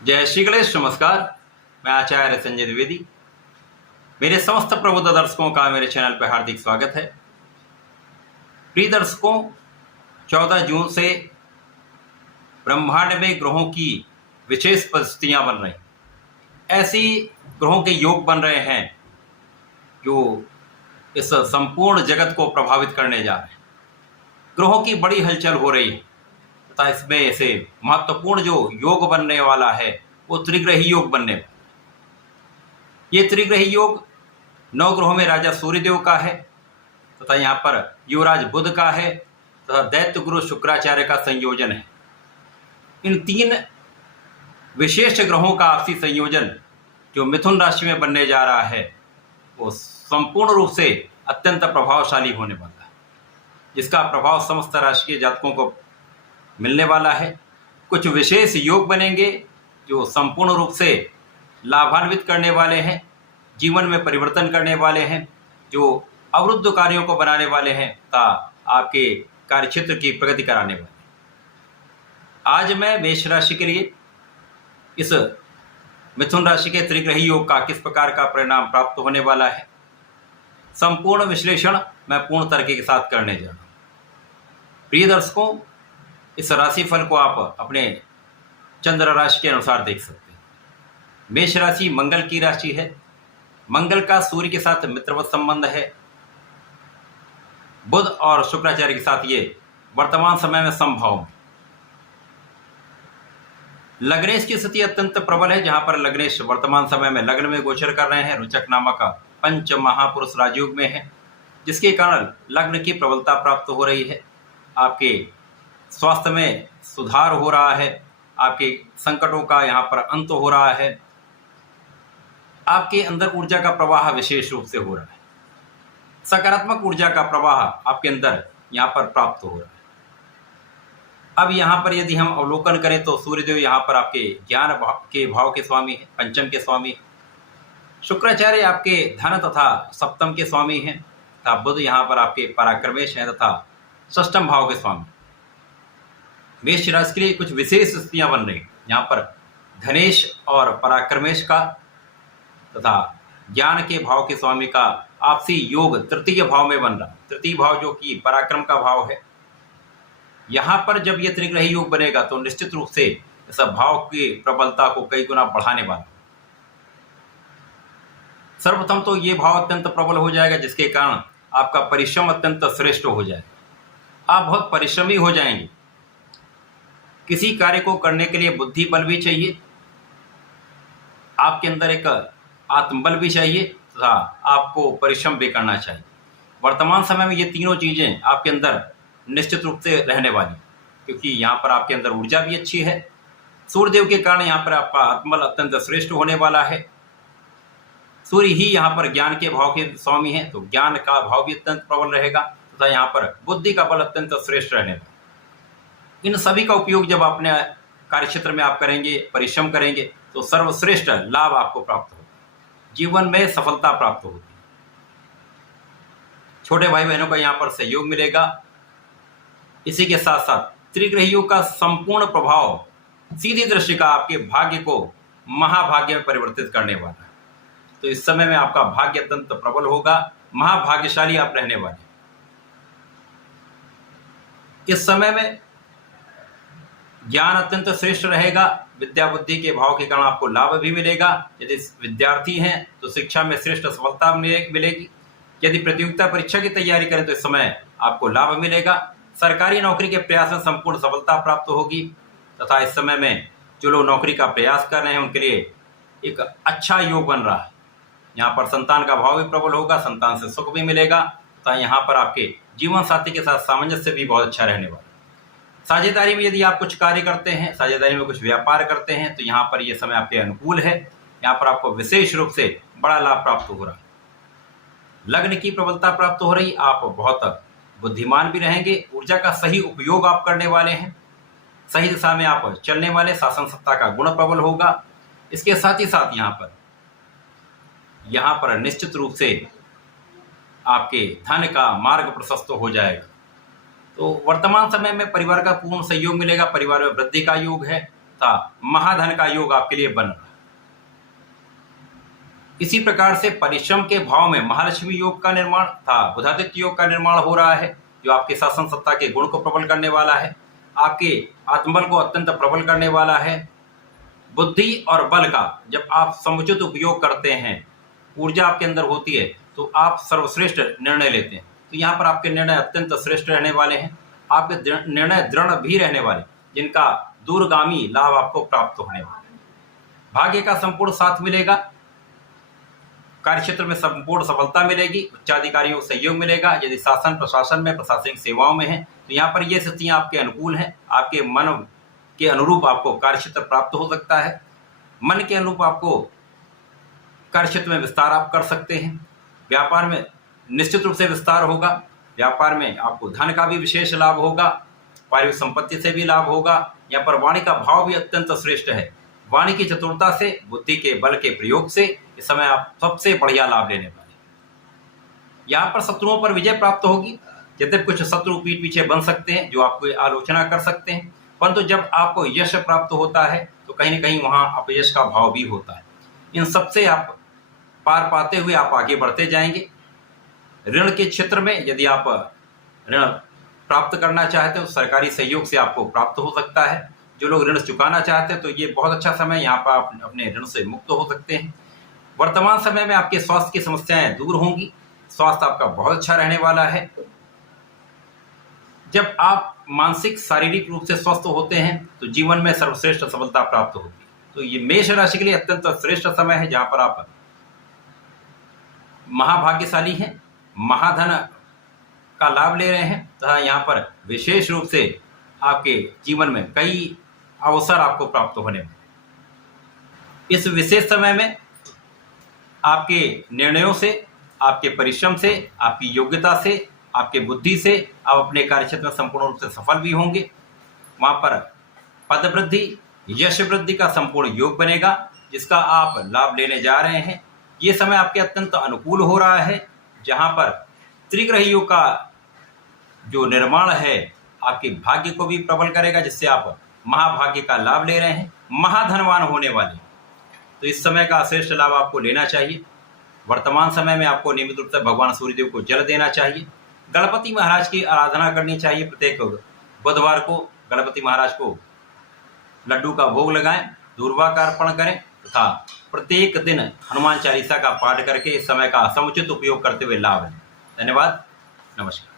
जय श्री गणेश। नमस्कार। मैं आचार्य संजय द्विवेदी। मेरे समस्त प्रबुद्ध दर्शकों का मेरे चैनल पर हार्दिक स्वागत है। प्रिय दर्शकों, 14 जून से ब्रह्मांड में ग्रहों की विशेष परिस्थितियां बन रही, ऐसी ग्रहों के योग बन रहे हैं जो इस संपूर्ण जगत को प्रभावित करने जा रहे हैं। ग्रहों की बड़ी हलचल हो रही है तथा इसमें ऐसे महत्वपूर्ण जो योग बनने वाला है वो त्रिग्रही योग बनने वाला है। ये त्रिग्रही योग 9 ग्रहों में राजा सूर्यदेव का है तथा यहाँ पर युवराज बुध का है तथा दैत्य गुरु शुक्राचार्य का संयोजन है। इन 3 विशेष ग्रहों का आपसी संयोजन जो मिथुन राशि में बनने जा रहा है वो संपूर्ण रूप से अत्यंत प्रभावशाली होने वाला है, जिसका प्रभाव समस्त राशि के जातकों को मिलने वाला है। कुछ विशेष योग बनेंगे जो संपूर्ण रूप से लाभान्वित करने वाले हैं, जीवन में परिवर्तन करने वाले हैं, जो अवरुद्ध कार्यों को बनाने वाले हैं तथा आपके कार्यक्षेत्र की प्रगति कराने वाले हैं। आज मैं मेष राशि के लिए इस मिथुन राशि के त्रिग्रही योग का किस प्रकार का परिणाम प्राप्त होने वाला है, संपूर्ण विश्लेषण मैं पूर्ण तरीके के साथ करने जा रहा हूँ। प्रिय दर्शकों, इस राशिफल को आप अपने चंद्र राशि के अनुसार देख सकते हैं। मेष राशि मंगल की राशि है। मंगल का सूर्य के साथ मित्रवत संबंध है। बुध और शुक्राचार्य के साथ ये वर्तमान समय में समभाव में। लग्नेश की स्थिति अत्यंत प्रबल है, जहां पर लग्नेश वर्तमान समय में लग्न में गोचर कर रहे हैं। रुचक नामक पंच महापुरुष राजयोग में है, जिसके कारण लग्न की प्रबलता प्राप्त हो रही है। आपके स्वास्थ्य में सुधार हो रहा है, आपके संकटों का यहाँ पर अंत हो रहा है, आपके अंदर ऊर्जा का प्रवाह विशेष रूप से हो रहा है, सकारात्मक ऊर्जा का प्रवाह आपके अंदर यहाँ पर प्राप्त हो रहा है। अब यहाँ पर यदि हम अवलोकन करें तो सूर्यदेव यहाँ पर आपके ज्ञान के भाव के स्वामी हैं, पंचम के स्वामी। शुक्राचार्य आपके धन तथा सप्तम के स्वामी हैं तथा बुध यहाँ पर आपके पराक्रमेश हैं तथा षष्टम भाव के स्वामी। मेष राशि के लिए कुछ विशेष स्थितियां बन रही, यहाँ पर धनेश और पराक्रमेश का तथा ज्ञान के भाव के स्वामी का आपसी योग तृतीय भाव में बन रहा। तृतीय भाव जो कि पराक्रम का भाव है, यहाँ पर जब ये त्रिग्रही योग बनेगा तो निश्चित रूप से इस भाव की प्रबलता को कई गुना बढ़ाने वाला। सर्वप्रथम तो ये भाव अत्यंत प्रबल हो जाएगा, जिसके कारण आपका परिश्रम अत्यंत श्रेष्ठ हो जाएगा। आप बहुत परिश्रमी हो जाएंगे। किसी कार्य को करने के लिए बुद्धि बल भी चाहिए, आपके अंदर एक आत्मबल भी चाहिए तथा आपको परिश्रम भी करना चाहिए। वर्तमान समय में ये तीनों चीजें आपके अंदर निश्चित रूप से रहने वाली, क्योंकि यहाँ पर आपके अंदर ऊर्जा भी अच्छी है। सूर्यदेव के कारण यहाँ पर आपका आत्मबल अत्यंत श्रेष्ठ होने वाला है। सूर्य ही यहाँ पर ज्ञान के भाव के स्वामी है, तो ज्ञान का भाव भी अत्यंत प्रबल रहेगा तथा यहाँ पर बुद्धि का बल अत्यंत श्रेष्ठ रहने वाला। इन सभी का उपयोग जब अपने कार्यक्षेत्र में आप करेंगे, परिश्रम करेंगे, तो सर्वश्रेष्ठ लाभ आपको प्राप्त होगा, जीवन में सफलता प्राप्त होगी। छोटे भाई बहनों का यहाँ पर सहयोग मिलेगा। इसी के साथ साथ त्रिग्रहियों का संपूर्ण प्रभाव सीधी दृष्टि का आपके भाग्य को महाभाग्य में परिवर्तित करने वाला है। तो इस समय में आपका भाग्य अत्यंत प्रबल होगा, महाभाग्यशाली आप रहने वाले। इस समय में ज्ञान अत्यंत श्रेष्ठ रहेगा। विद्या बुद्धि के भाव के कारण आपको लाभ भी मिलेगा। यदि विद्यार्थी हैं तो शिक्षा में श्रेष्ठ सफलता मिलेगी। यदि प्रतियोगिता परीक्षा की तैयारी करें तो इस समय आपको लाभ मिलेगा। सरकारी नौकरी के प्रयास में संपूर्ण सफलता प्राप्त होगी तथा इस समय में जो लोग नौकरी का प्रयास कर रहे हैं उनके लिए एक अच्छा योग बन रहा है। यहाँ पर संतान का भाव भी प्रबल होगा, संतान से सुख भी मिलेगा तथा यहाँ पर आपके जीवन साथी के साथ सामंजस्य भी बहुत अच्छा रहने वाला। साझेदारी में यदि आप कुछ कार्य करते हैं, साझेदारी में कुछ व्यापार करते हैं, तो यहाँ पर ये समय आपके अनुकूल है। यहाँ पर आपको विशेष रूप से बड़ा लाभ प्राप्त हो रहा है। लग्न की प्रबलता प्राप्त हो रही, आप बहुत बुद्धिमान भी रहेंगे। ऊर्जा का सही उपयोग आप करने वाले हैं, सही दिशा में आप चलने वाले। शासन सत्ता का गुण प्रबल होगा। इसके साथ ही साथ यहाँ पर निश्चित रूप से आपके धन का मार्ग प्रशस्त हो जाएगा। तो वर्तमान समय में परिवार का पूर्ण सहयोग मिलेगा। परिवार में वृद्धि का योग है तथा महाधन का योग आपके लिए बन रहा है। इसी प्रकार से परिश्रम के भाव में महालक्ष्मी योग का निर्माण तथा बुधादित्य योग का निर्माण हो रहा है, जो आपके शासन सत्ता के गुण को प्रबल करने वाला है, आपके आत्मबल को अत्यंत प्रबल करने वाला है। बुद्धि और बल का जब आप समुचित उपयोग करते हैं, ऊर्जा आपके अंदर होती है, तो आप सर्वश्रेष्ठ निर्णय लेते हैं। तो यहाँ पर आपके निर्णय अत्यंत श्रेष्ठ रहने वाले हैं, आपके निर्णय दृढ़ भी रहने वाले, जिनका दूरगामी लाभ आपको प्राप्त होने वाला है। भाग्य का संपूर्ण साथ मिलेगा, कार्यक्षेत्र में संपूर्ण सफलता मिलेगी, उच्चाधिकारियों से सहयोग मिलेगा। यदि शासन प्रशासन में प्रशासनिक सेवाओं में है तो यहाँ पर ये स्थितियाँ आपके अनुकूल हैं। आपके मन के अनुरूप आपको कार्यक्षेत्र प्राप्त हो सकता है, मन के अनुरूप आपको कार्यक्षेत्र में विस्तार आप कर सकते हैं। व्यापार में निश्चित रूप से विस्तार होगा, व्यापार में आपको धन का भी विशेष लाभ होगा, पारिवारिक संपत्ति से भी लाभ होगा। यहाँ पर वाणी का भाव भी अत्यंत श्रेष्ठ है, वाणी की चतुरता से, बुद्धि के बल के प्रयोग से इस समय आप सबसे बढ़िया लाभ लेने वाले हैं। यहाँ पर शत्रुओं पर विजय प्राप्त होगी। यद्यपि कुछ शत्रु पीठ पीछे बन सकते हैं, जो आपको आलोचना कर सकते हैं, परंतु जब आपको यश प्राप्त होता है तो कहीं न कहीं वहाँ अपयश का भाव भी होता है। इन सबसे आप पार पाते हुए आप आगे बढ़ते जाएंगे। ऋण के क्षेत्र में यदि आप ऋण प्राप्त करना चाहते हो, सरकारी सहयोग से आपको प्राप्त हो सकता है। जो लोग ऋण चुकाना चाहते हैं तो ये बहुत अच्छा समय, यहाँ पर आप अपने ऋण से मुक्त हो सकते हैं। वर्तमान समय में आपके स्वास्थ्य की समस्याएं दूर होंगी, स्वास्थ्य आपका बहुत अच्छा रहने वाला है। जब आप मानसिक शारीरिक रूप से स्वस्थ होते हैं तो जीवन में सर्वश्रेष्ठ सफलता प्राप्त होगी। तो ये मेष राशि के लिए अत्यंत श्रेष्ठ समय है, जहाँ पर आप महाभाग्यशाली हैं, महाधन का लाभ ले रहे हैं तथा यहाँ पर विशेष रूप से आपके जीवन में कई अवसर आपको प्राप्त होने में। इस विशेष समय में आपके निर्णयों से, आपके परिश्रम से, आपकी योग्यता से, आपके बुद्धि से आप अपने कार्यक्षेत्र में संपूर्ण रूप से सफल भी होंगे। वहाँ पर पद वृद्धि, यश वृद्धि का संपूर्ण योग बनेगा, जिसका आप लाभ लेने जा रहे हैं। ये समय आपके अत्यंत अनुकूल हो रहा है, जहाँ पर त्रिग्रह योग का जो निर्माण है आपके भाग्य को भी प्रबल करेगा, जिससे आप महाभाग्य का लाभ ले रहे हैं, महाधनवान होने वाले। तो इस समय का श्रेष्ठ लाभ आपको लेना चाहिए। वर्तमान समय में आपको नियमित रूप से भगवान सूर्यदेव को जल देना चाहिए, गणपति महाराज की आराधना करनी चाहिए। प्रत्येक बुधवार को गणपति महाराज को लड्डू का भोग लगाएं, दूर्वा का अर्पण करें तथा प्रत्येक दिन हनुमान चालीसा का पाठ करके इस समय का समुचित उपयोग करते हुए लाभ लें। धन्यवाद, नमस्कार।